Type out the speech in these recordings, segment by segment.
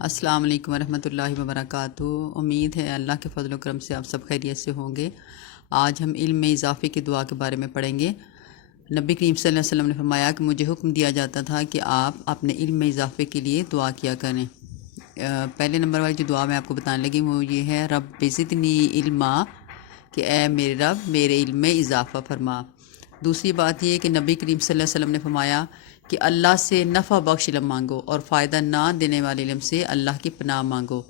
السلام علیکم ورحمۃ اللہ وبرکاتہ۔ امید ہے اللہ کے فضل و کرم سے آپ سب خیریت سے ہوں گے۔ آج ہم علم میں اضافے کی دعا کے بارے میں پڑھیں گے۔ نبی کریم صلی اللہ علیہ وسلم نے فرمایا کہ مجھے حکم دیا جاتا تھا کہ آپ اپنے علم میں اضافے کے لیے دعا کیا کریں۔ پہلے نمبر والی جو دعا میں آپ کو بتانے لگی وہ یہ ہے، رب زدنی علما، کہ اے میرے رب میرے علم میں اضافہ فرما۔ دوسری بات یہ کہ نبی کریم صلی اللہ علیہ وسلم نے فرمایا کہ اللہ سے نفع بخش علم مانگو اور فائدہ نہ دینے والے علم سے اللہ کی پناہ مانگو۔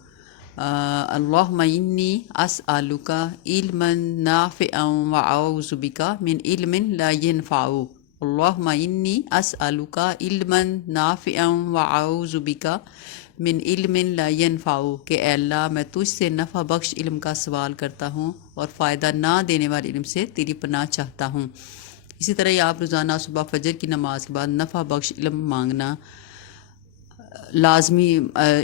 اللہم انی اسألک علما نافعا واعوذ بک من علم لا ینفع۔ اللہم انی اسألک علما نافعا واعوذ بک من علم لا ینفع، کہ اے اللہ میں تجھ سے نفع بخش علم کا سوال کرتا ہوں اور فائدہ نہ دینے والے علم سے تیری پناہ چاہتا ہوں۔ اسی طرح ہی آپ روزانہ صبح فجر کی نماز کے بعد نفع بخش علم مانگنا لازمی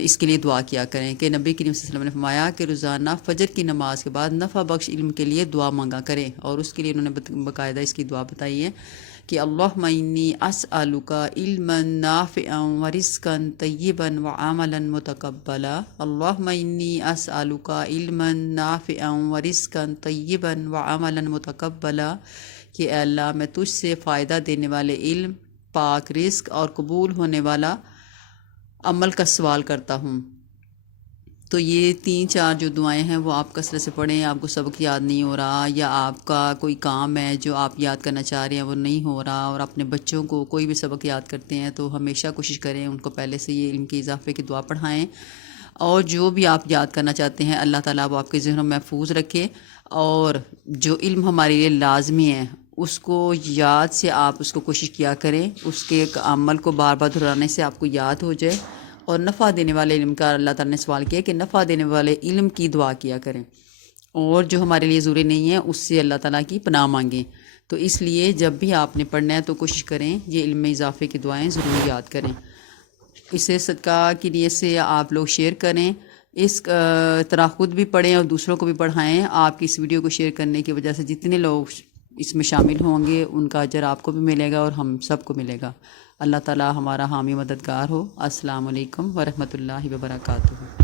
اس کے لیے دعا کیا کریں کہ نبی کریم صلی اللہ علیہ وسلم نے فرمایا کہ روزانہ فجر کی نماز کے بعد نفع بخش علم کے لیے دعا مانگا کریں، اور اس کے لیے انہوں نے باقاعدہ اس کی دعا بتائی ہے کہ اللہم انی اسألک علما نافعا ورزقا طیبا وعملا متقبلا۔ اللہم انی اسألک علما نافعا ورزقا طیبا وعملا متقبلا، کہ اے اللہ میں تجھ سے فائدہ دینے والے علم، پاک رزق اور قبول ہونے والا عمل کا سوال کرتا ہوں۔ تو یہ 3-4 جو دعائیں ہیں وہ آپ کثرت سے پڑھیں۔ آپ کو سبق یاد نہیں ہو رہا یا آپ کا کوئی کام ہے جو آپ یاد کرنا چاہ رہے ہیں وہ نہیں ہو رہا، اور اپنے بچوں کو کوئی بھی سبق یاد کرتے ہیں تو ہمیشہ کوشش کریں ان کو پہلے سے یہ علم کے اضافے کی دعا پڑھائیں، اور جو بھی آپ یاد کرنا چاہتے ہیں اللہ تعالیٰ وہ آپ کے ذہن میں محفوظ رکھے۔ اور جو علم ہمارے لیے لازمی ہے اس کو یاد سے آپ اس کو کوشش کیا کریں، اس کے ایک عمل کو بار بار دہرانے سے آپ کو یاد ہو جائے، اور نفع دینے والے علم کا اللہ تعالیٰ نے سوال کیا کہ نفع دینے والے علم کی دعا کیا کریں، اور جو ہمارے لیے ضروری نہیں ہے اس سے اللہ تعالیٰ کی پناہ مانگیں۔ تو اس لیے جب بھی آپ نے پڑھنا ہے تو کوشش کریں یہ علم میں اضافے کی دعائیں ضرور یاد کریں۔ اسے صدقہ کی نیت سے آپ لوگ شیئر کریں، اس طرح خود بھی پڑھیں اور دوسروں کو بھی پڑھائیں۔ آپ کی اس ویڈیو کو شیئر کرنے کی وجہ سے جتنے لوگ اس میں شامل ہوں گے ان کا اجر آپ کو بھی ملے گا اور ہم سب کو ملے گا۔ اللہ تعالیٰ ہمارا حامی مددگار ہو۔ السلام علیکم ورحمۃ اللہ وبرکاتہ۔